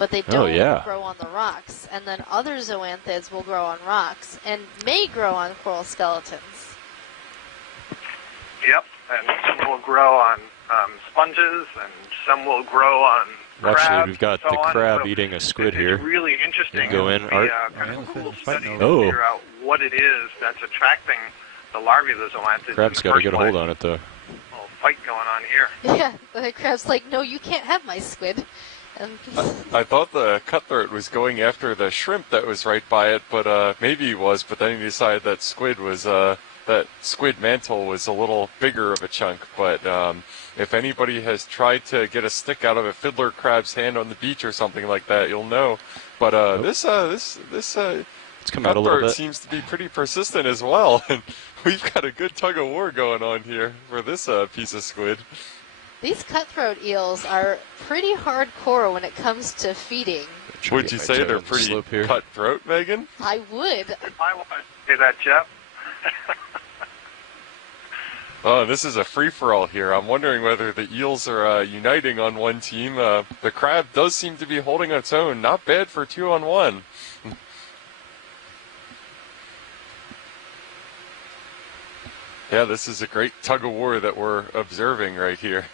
but they don't grow on the rocks. And then other zoanthids will grow on rocks and may grow on coral skeletons. Yep, and some will grow on sponges, and some will grow on crabs. Actually, we've got the crab so eating a squid here. It's really interesting. Go in, Art. Kind of a cool study to figure out what it is that's attracting the larvae of the zoanthids. Crab's got to get a hold on it, though. A little fight going on here. Yeah, the crab's like, no, you can't have my squid. I thought the cutthroat was going after the shrimp that was right by it, but maybe he was. But then he decided that squid mantle was a little bigger of a chunk. But if anybody has tried to get a stick out of a fiddler crab's hand on the beach or something like that, you'll know. But this it's come out a little bit. Seems to be pretty persistent as well. And we've got a good tug of war going on here for this piece of squid. These cutthroat eels are pretty hardcore when it comes to feeding. Would you say they're pretty cutthroat, Megan? I would. I want to say that, Jeff. Oh, this is a free-for-all here. I'm wondering whether the eels are uniting on one team. The crab does seem to be holding its own. Not bad for 2-on-1. Yeah, this is a great tug-of-war that we're observing right here.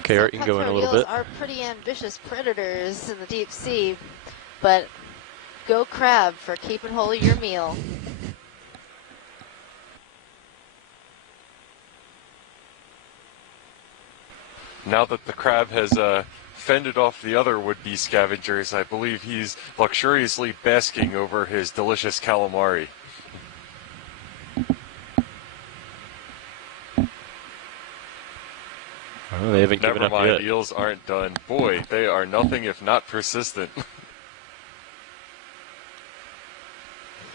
Okay, Art, you can go in a little bit. Are pretty ambitious predators in the deep sea, but go crab for keeping hold of your meal. Now that the crab has fended off the other would-be scavengers, I believe he's luxuriously basking over his delicious calamari. Oh, they haven't given up yet. Never mind, eels aren't done. Boy, they are nothing if not persistent.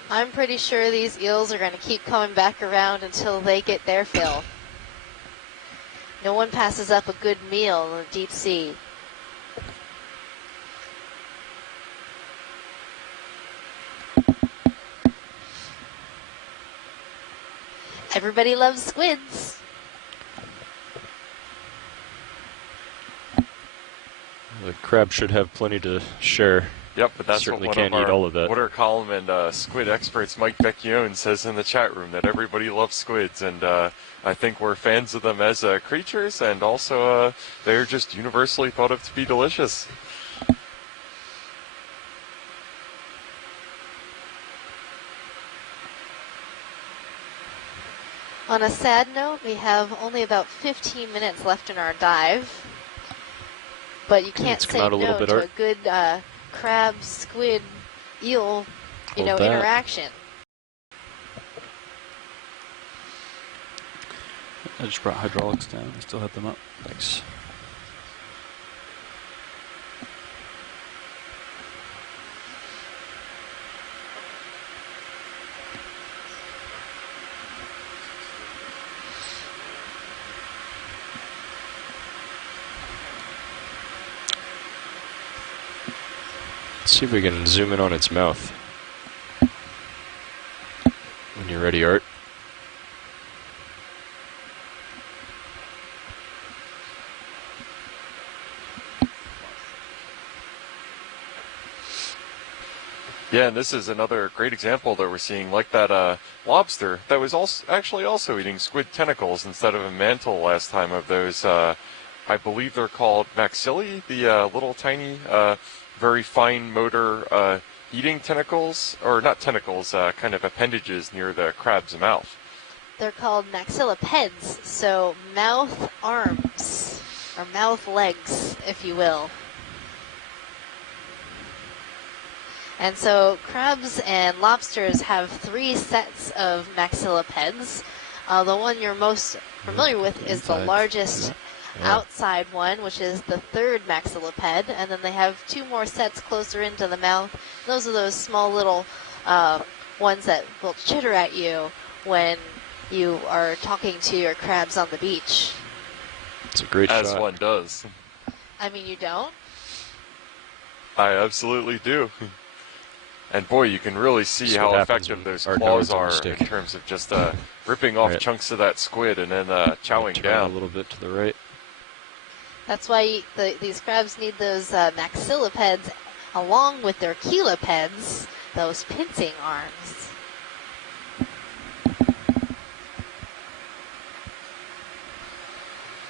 I'm pretty sure these eels are going to keep coming back around until they get their fill. No one passes up a good meal in the deep sea. Everybody loves squids. The crab should have plenty to share. Yep, but that's certainly what can't one of eat our all of that. water column and squid experts, Mike Vecchione, says in the chat room that everybody loves squids, and I think we're fans of them as creatures, and also they're just universally thought of to be delicious. On a sad note, we have only about 15 minutes left in our dive, but you can't say no to a good crab, squid, eel, interaction. I just brought hydraulics down. I still have them up. Thanks. Let's see if we can zoom in on its mouth. When you're ready, Art. Yeah, and this is another great example that we're seeing, like that lobster that was also eating squid tentacles instead of a mantle last time of those, I believe they're called maxilli, the little tiny, very fine motor eating tentacles, or not tentacles, kind of appendages near the crab's mouth. They're called maxillipeds, so mouth arms, or mouth legs, if you will. And so crabs and lobsters have 3 sets of maxillipeds. The one you're most familiar with is the largest outside one, which is the 3rd maxilliped, and then they have 2 more sets closer into the mouth. Those are those small little ones that will chitter at you when you are talking to your crabs on the beach. It's a great shot. As one does. I mean, you don't? I absolutely do. And boy, you can really see how effective those claws are in terms of just ripping off chunks of that squid and then chowing down. A little bit to the right. That's why these crabs need those maxillipeds along with their chelipeds, those pincing arms.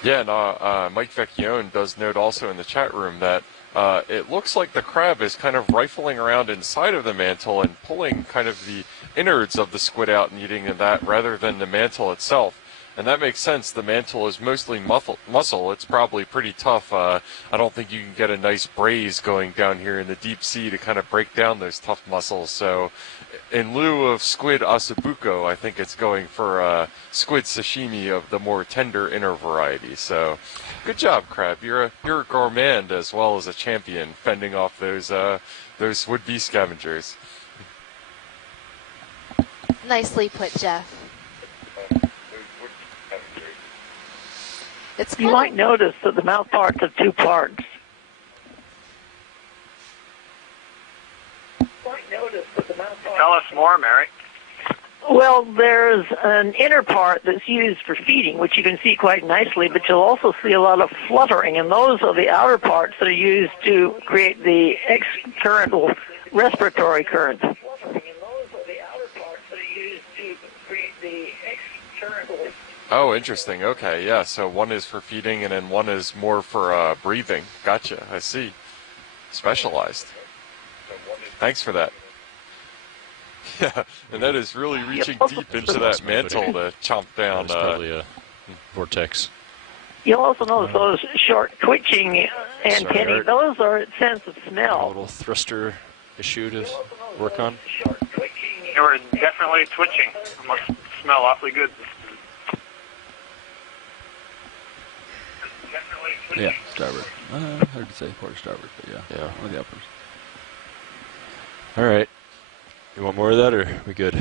Yeah, and Mike Vecchione does note also in the chat room that it looks like the crab is kind of rifling around inside of the mantle and pulling kind of the innards of the squid out and eating that rather than the mantle itself. And that makes sense. The mantle is mostly muscle. It's probably pretty tough. I don't think you can get a nice braise going down here in the deep sea to kind of break down those tough muscles. So in lieu of squid asabuco, I think it's going for squid sashimi of the more tender inner variety. So good job, crab. You're a gourmand as well as a champion, fending off those would-be scavengers. Nicely put, Jeff. You might notice that the mouth parts have two parts. Tell us more, Mary. Well, there's an inner part that's used for feeding, which you can see quite nicely, but you'll also see a lot of fluttering, and those are the outer parts that are used to create the external respiratory current. Oh, interesting. Okay, yeah. So one is for feeding, and then one is more for breathing. Gotcha. I see. Specialized. Thanks for that. Yeah, and that is really reaching deep into that mantle to chomp down. Probably a vortex. You'll also notice those short twitching antennae. Those are a sense of smell. A little thruster issue to work on. They were definitely twitching. It must smell awfully good. Yeah, starboard. Hard to say port starboard, but yeah. One of the uppers. All right. You want more of that, or are we good?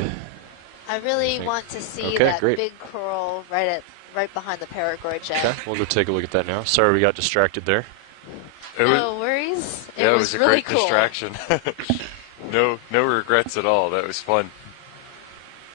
I really want to see that big coral right behind the paragroid jet. Okay, we'll go take a look at that now. Sorry we got distracted there. No worries. It was a really great cool. distraction. No regrets at all. That was fun.